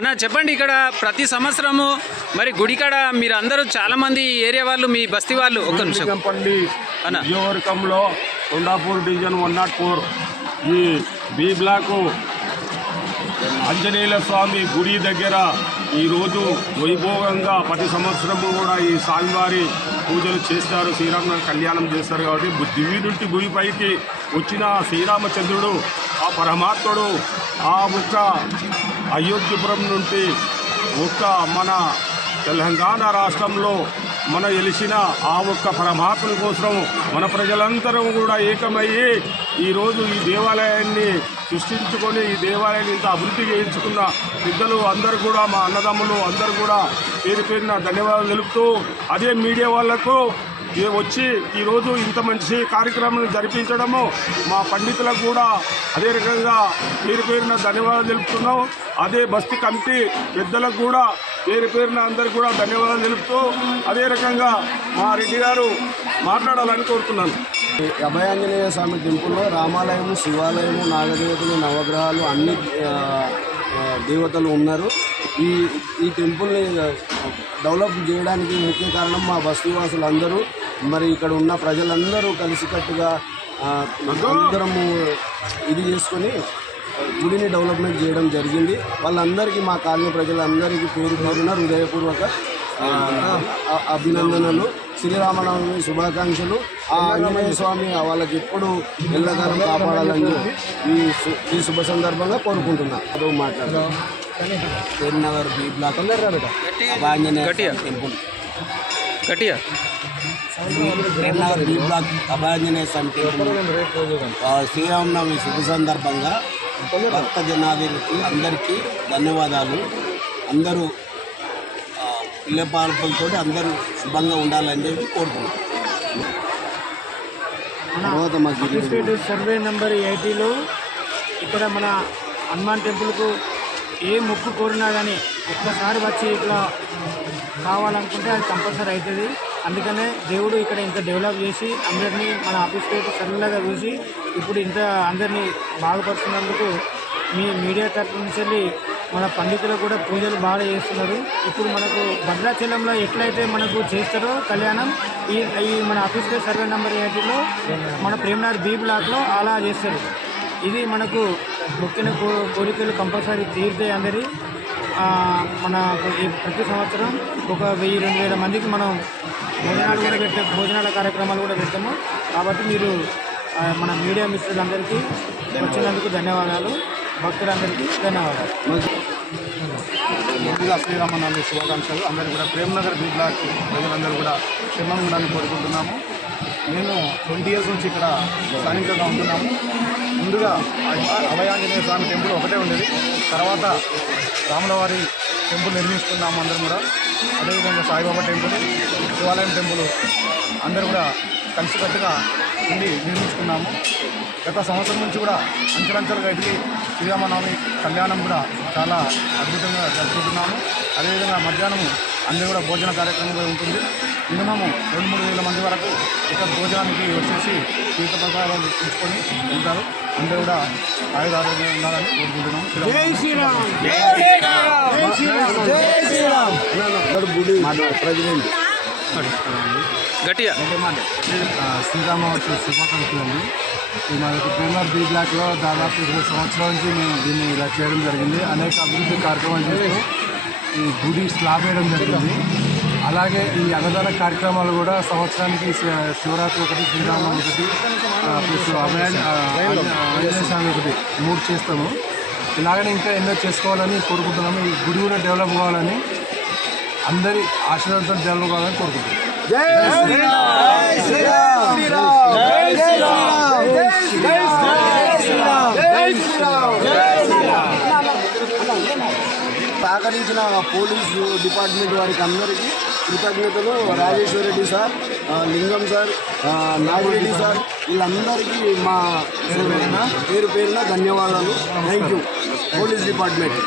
అన్న చెప్పండి, ఇక్కడ ప్రతి సంవత్సరము మరి గుడికాడ మీరు అందరూ చాలా మంది ఏరియా వాళ్ళు, మీ బస్తీ వాళ్ళు ఒక నిమిషం అన్న నియోజకవర్గంలో కొండాపూర్ డివిజన్ 104 ఈ బి బ్లాకు ఆంజనేయుల స్వామి గుడి దగ్గర ఈరోజు వైభోగంగా ప్రతి సంవత్సరము కూడా ఈ స్వామివారి పూజలు చేస్తారు, శ్రీరామ కళ్యాణం చేస్తారు. కాబట్టి దివి నుండి భూమిపైకి వచ్చిన శ్రీరామచంద్రుడు ఆ పరమాత్ముడు ఆ ఒక్క అయోధ్యపురం నుండి ఒక్క మన తెలంగాణ రాష్ట్రంలో మన వెలిసిన ఆ ఒక్క పరమాత్మ కోసం మన ప్రజలందరం కూడా ఏకమయ్యి ఈరోజు ఈ దేవాలయాన్ని సృష్టించుకొని ఈ దేవాలయాన్ని ఇంత అభివృద్ధి చేయించుకున్న పెద్దలు అందరూ కూడా, మా అన్నదమ్ములు అందరూ కూడా పేరు పేరున ధన్యవాదాలు తెలుపుతూ, అదే మీడియా వాళ్లకు వచ్చి ఈరోజు ఇంత మంచి కార్యక్రమం జరిపించడము మా పండితులకు కూడా అదే రకంగా పేరు పేరున ధన్యవాదాలు తెలుపుతున్నాం. అదే బస్తీ కమిటీ పెద్దలకు కూడా పేరు పేరున అందరికీ కూడా ధన్యవాదాలు తెలుపుతూ అదే రకంగా మా రెడ్డి గారు మాట్లాడాలని కోరుతున్నాను. అభయాంజనేయ స్వామి టెంపుల్లో రామాలయము, శివాలయము, నాగదేవతలు, నవగ్రహాలు అన్ని దేవతలు ఉన్నారు. ఈ టెంపుల్ని డెవలప్ చేయడానికి ముఖ్య కారణం మా బస్తీవాసులు అందరూ, మరి ఇక్కడ ఉన్న ప్రజలందరూ కలిసికట్టుగా అందరము ఇది చేసుకొని గుడిని డెవలప్మెంట్ చేయడం జరిగింది. వాళ్ళందరికీ, మా కాలనీ ప్రజలందరికీ పేరు పేరున హృదయపూర్వక అభినందనలు, శ్రీరామనవమి శుభాకాంక్షలు. ఆ ఆంజనేయ స్వామి వాళ్ళకి ఎప్పుడు ఎల్లకాలం కాపాడాలని చెప్పి ఈ శుభ సందర్భంగా కోరుకుంటున్నాను. అదో మాట్లాడదాం. Nagar B block Anjaneya temple, Nagar B block Abhayanjaneya Swami temple Sri Rama Navami శుభ సందర్భంగా భక్త జనాభాకి అందరికీ ధన్యవాదాలు. అందరూ పిల్లపార్పులతో అందరూ శుభంగా ఉండాలని చెప్పి కోరుకుంటున్నాం. సర్వే నెంబర్ 80లో ఇక్కడ మన హనుమాన్ టెంపుల్కు ఏ మొక్కు కోరినా కానీ ఒక్కసారి వచ్చి ఇట్లా కావాలనుకుంటే అది కంపల్సరీ అవుతుంది. అందుకనే దేవుడు ఇక్కడ ఇంత డెవలప్ చేసి అందరినీ మన ఆఫీస్ పేరు సరళగా చూసి ఇప్పుడు ఇంత అందరినీ బాగుపరుస్తున్నందుకు మీ మీడియా తరఫు నుంచి మన పండితులు కూడా పూజలు బాగా చేస్తున్నారు. ఇప్పుడు మనకు భద్రాచలంలో ఎట్లయితే మనకు చేస్తారో కళ్యాణం, ఈ మన ఆఫీస్ పేరు సర్వే నెంబర్ 80లో మన ప్రేమనగర్ బి బ్లాక్లో అలా చేస్తారు. ఇది మనకు ముఖ్య కోరికలు కంపల్సరీ తీరుతాయి అందరి. మన ప్రతి సంవత్సరం ఒక 1000-2000 మందికి మనం భోజనాల కార్యక్రమాలు కూడా పెడతాము. కాబట్టి మీరు మన మీడియా మిత్రులందరికీ వచ్చినందుకు ధన్యవాదాలు, భక్తులందరికీ ధన్యవాదాలు. ముందుగా శ్రీరామనవమి శుభాకాంక్షలు. అందరూ కూడా ప్రేమనగర్ బి బ్లాక్ ప్రజలందరూ కూడా క్షేమంగా ఉండాలని కోరుకుంటున్నాము. మేము 20 years నుంచి ఇక్కడ స్థానికంగా ఉంటున్నాము. ముందుగా అభయాంజనేయ స్వామి టెంపుల్ ఒకటే ఉండేది, తర్వాత రాములవారి టెంపుల్ నిర్మించుకున్నాము అందరం కూడా. అదేవిధంగా సాయిబాబా టెంపుల్, శివాలయం టెంపుల్ అందరూ కూడా కలిసికట్టుగా ఉండి నిర్మించుకున్నాము. గత సంవత్సరం నుంచి కూడా అంచెలంచెలుగా ఎదిగి శ్రీరామనవమి కళ్యాణం కూడా చాలా అద్భుతంగా జరుపుకుంటున్నాము. అదేవిధంగా మధ్యాహ్నం అందరూ కూడా భోజన కార్యక్రమం కూడా ఉంటుంది. మినిమము 2-3 వేల మంది వరకు ఇక్కడ భోజనానికి వచ్చేసి తీర్థప్రసాదాలు తీసుకొని వెళ్తారు. అందరూ కూడా ఆయుధారోగ్యంగా ఉండాలని కోరుకుంటున్నాము. ప్రెసిడెంట్ గట్టిగా శ్రీరామనవమి శుభాకాంక్షలు అండి. మనకు ప్రేమనగర్ బి బ్లాక్లో దాదాపు 20 సంవత్సరాల నుంచి మేము దీన్ని ఇలా చేయడం జరిగింది. అనేక అభివృద్ధి కార్యక్రమాలు చేస్తూ ఈ గుడి స్లాబ్ వేయడం జరిగింది. అలాగే ఈ అన్నదాన కార్యక్రమాలు కూడా సంవత్సరానికి శివరాత్రి ఒకటి, శ్రీరామనవమి ఒకటి, ప్లస్ ఆంజనేయ స్వామి ఒకటి, 3 చేస్తాము. ఇలాగనే ఇంకా ఎన్నో చేసుకోవాలని కోరుకుంటున్నాము. ఈ గుడి కూడా డెవలప్ కావాలని, అందరి ఆశీర్వాదంతో డెవలప్ కావాలని కోరుకుంటున్నాం. సహకరించిన పోలీసు డిపార్ట్మెంట్ వారికి అందరికీ కృతజ్ఞతలు. రాజేశ్వర రెడ్డి సార్, లింగం సార్, నాగిరెడ్డి సార్, వీళ్ళందరికీ మా పేరు పేరున ధన్యవాదాలు. Thank you police department.